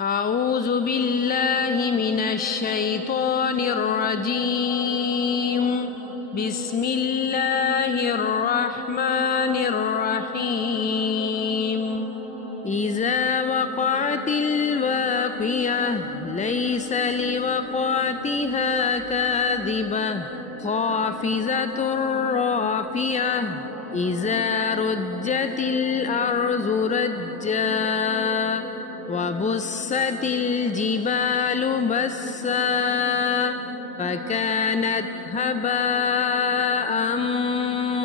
أعوذ بالله من الشيطان الرجيم. بسم الله الرحمن الرحيم. إذا وقعت الواقعة ليس لوقعتها كاذبة خافضة رافعة. إذا رجت الأرض رجا وبست الجبال بسا فكانت هباء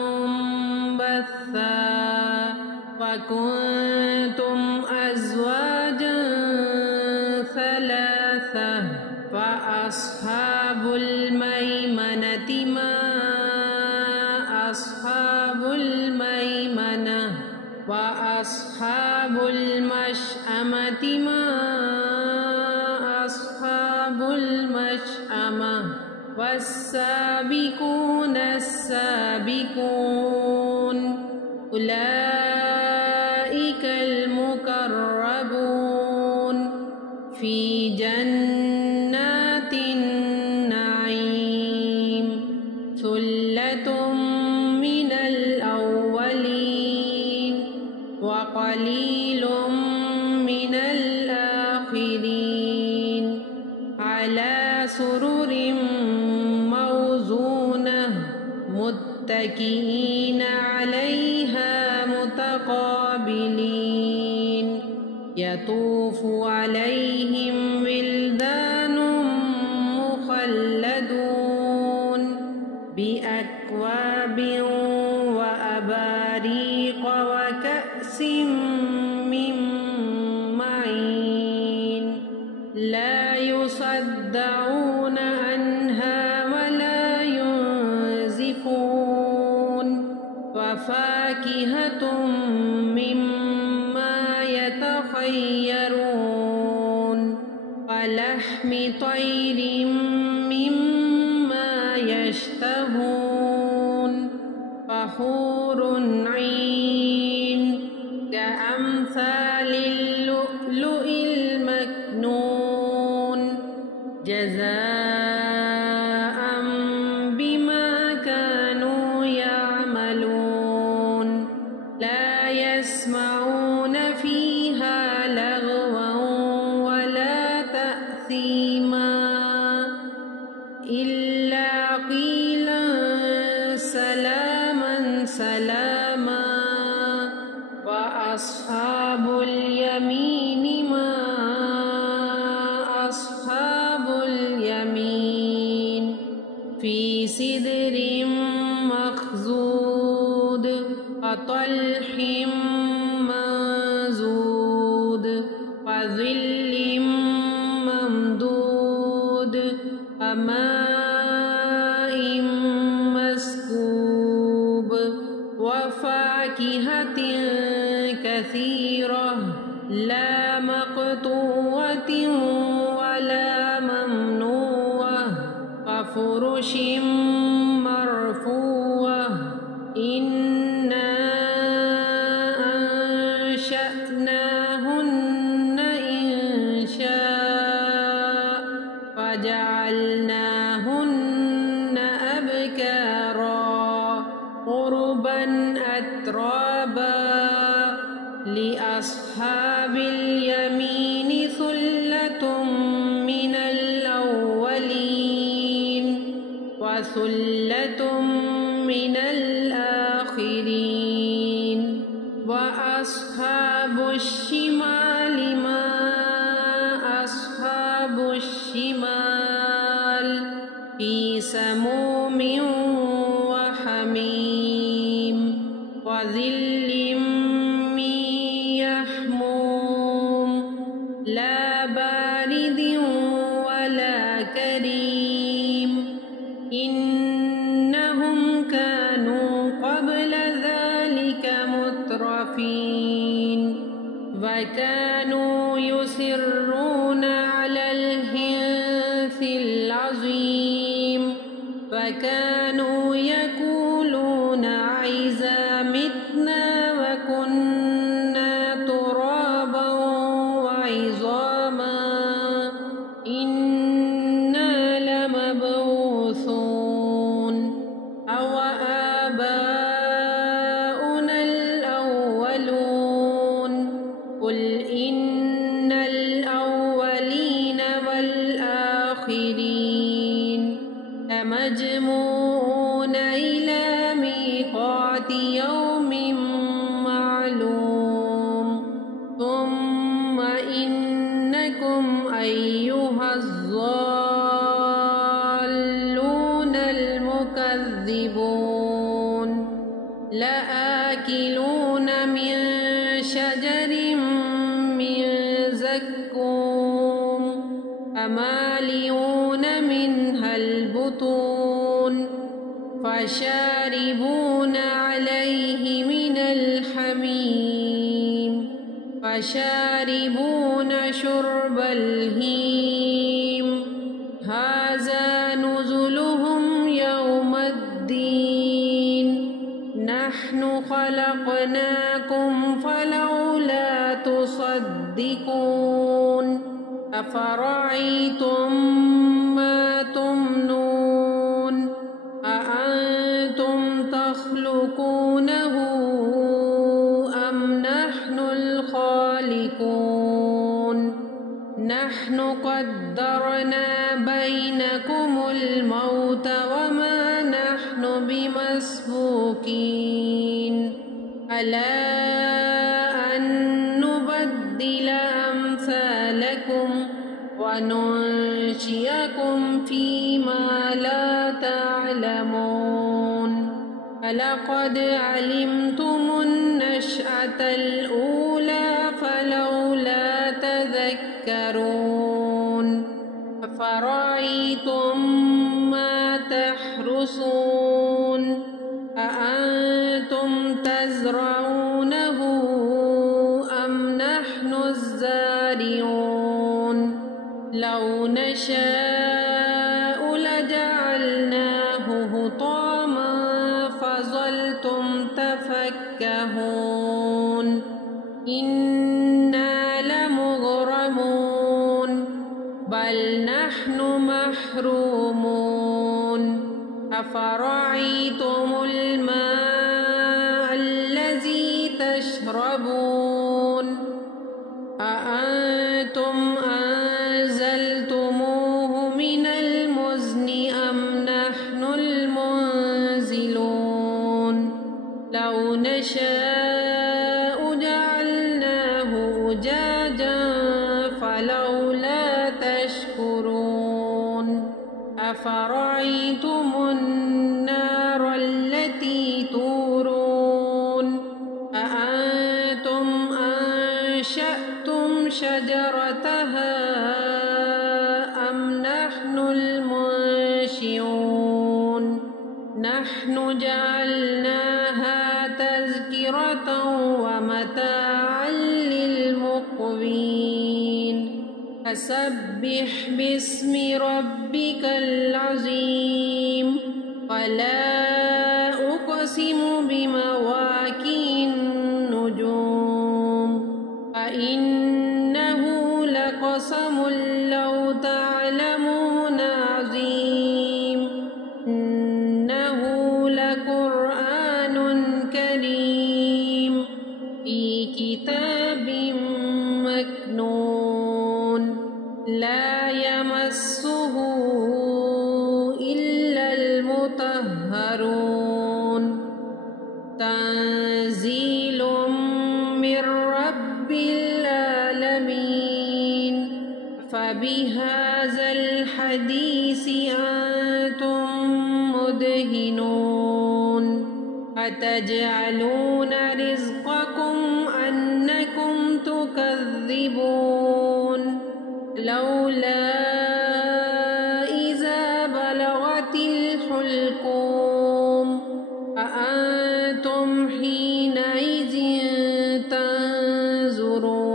منبثا وكنتم أزواجا ثلاثة فأصحاب الميمنة ما أصحاب الميمنة وأصحاب المشأمة ما أصحاب المشأمة والسابقون السابقون أولئك المقربون في جنات النعيم. ثلة من الأولين وقليل من الآخرين على سرر موزونة متكئين عليها متقابلين. يطوف عليهم ولدان مخلدون بأكواب وأباريق وكأس من معين لا يصدعون عنها ولا ينزفون وفاكهة مما يتخيرون ولحم طير مما يشتهون وحور عين كأمثال اللؤلؤ المكنون جزاء بما كانوا يعملون. لا يسمعون فيها لغوا ولا تأثيما إلا قيلا سلاما سلاما. وأصحاب اليمين ما أصحاب اليمين في سدر مخضود وطلح منضود وظل ممدود وماء مسكوب وفاكهة كثيرة لا مقطوعة ولا ممنوعة وفرش مرفوعة. إنا أنشأناهن إنشاء وجعلناهن أبكارا عربا أترابا. لأصحاب اليمين ثلة من الأولين وثلة من الآخرين. وأصحاب الشمال ما أصحاب الشمال في سموم وحميم وظل من يحموم لا بارد ولا كريم. إنهم كانوا قبل ذلك مترفين وكانوا يصرون على الحنث العظيم وكانوا يقولون أإذا متنا وكنا ترابا وعظاما عظاما إنا لمبعوثون أو آباؤنا الأولون قل إن الأولين والآخرين لمجموعون إلى ميقات يوم معلوم ثم إنكم أيها الضالون المكذبون لآكلون من شجر من زقوم فمالئون منها البطون فشاربون عليه من الحميم فشاربون شرب الهيم هذا نزلهم يوم الدين نحن خلقناكم فلولا تصدقون أفرأيتم ما تمنون أأنتم تخلقونه أم نحن الخالقون نحن قدرنا بينكم الموت وما نحن بمسبوقين ألا أن نبدل أمثالكم وننشئكم فيما لا تعلمون فلقد علمتم النشأة الأولى فلولا تذكرون أفرأيتم ما تحرثون أأنتم تزرعونه أم نحن الزارعون لو نشاء لجعلناه حطاما فظلتم تفكهون إنا لمغرمون بل نحن محرومون أفرأيتم الماء الذي تشربون أأنتم أنزلتموه من المزن أم نحن المنزلون لو نشاء جعلناه أجاجا فلولا تشكرون أفرأيتم النار التي تورون أأنتم أنشأتم شجرتها أم نحن المنشئون نحن جعلناها تذكرة ومتاعا للمقوين فسبح باسم ربك العظيم ولا أقسم بمواقع النجوم فإنه لقسم لو تعلمون عظيم إنه لقرآن كريم في كتاب مكنون لا يمسه إلا المطهرون تنزيل من رب العالمين فبهذا الحديث أنتم مدهنون أتجعلون رزقكم أنكم تكذبون لولا إذا بلغت الحلقوم أأنتم حينئذ تنظرون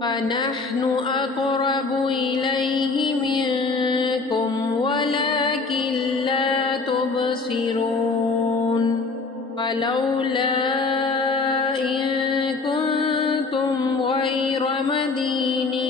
فنحن أقرب إليه منكم ولكن لا تبصرون فلولا إن كنتم غير مدينين